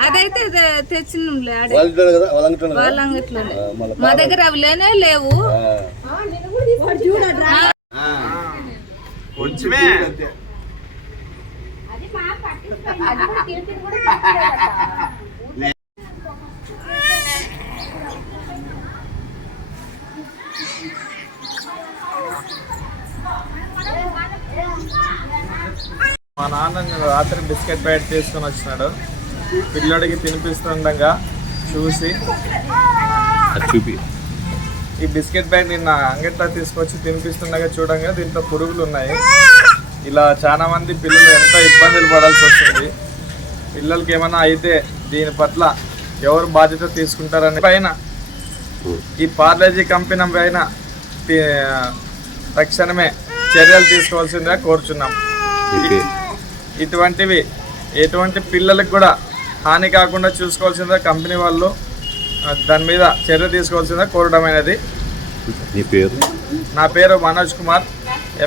అదైతే తె- తెచ్చినంలే ఆడే. వాళ్ళు ఉంటాడు కదా వాళ్ళు అంటాడు కదా వాళ్ళ అంగట్లోనే ఆ, మళ్ళా మా దగ్గర అవి లేనే లేవు. ఆ. చూడరా ఆ. కొంచెమే మా నాన్న రాత్రి బిస్కెట్ ప్యాకెట్ తీసుకొని వచ్చినాడు. పిల్లడికి తినిపిస్తుండగా చూసి చూపి. ఈ బిస్కెట్ ప్యాకెట్ నిన్న అంగట్లో తీసుకొచ్చి తినిపిస్తుండగా చూడంగా దీంట్లో పురుగులు ఉన్నాయి. ఇలా చాలా మంది పిల్లలు ఎంతో ఇబ్బందులు పడాల్సి వస్తుంది. పిల్లలకి ఏమైనా అయితే దీని పట్ల ఎవరు బాధ్యత తీసుకుంటారని పైన ఈ పార్లేజీ కంపెనీ పైన తక్షణమే చర్యలు తీసుకోవాల్సిందిగా కోరుచున్నాం. ఇటువంటివి ఎటువంటి పిల్లలకు కూడా హాని కాకుండా చూసుకోవాల్సిందిగా కంపెనీ వాళ్ళు దాని మీద చర్య తీసుకోవాల్సిందిగా కోరడమైనది నీ పేరు? నా పేరు మనోజ్ కుమార్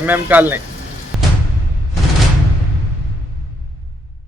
ఎంఎం కాలనీ.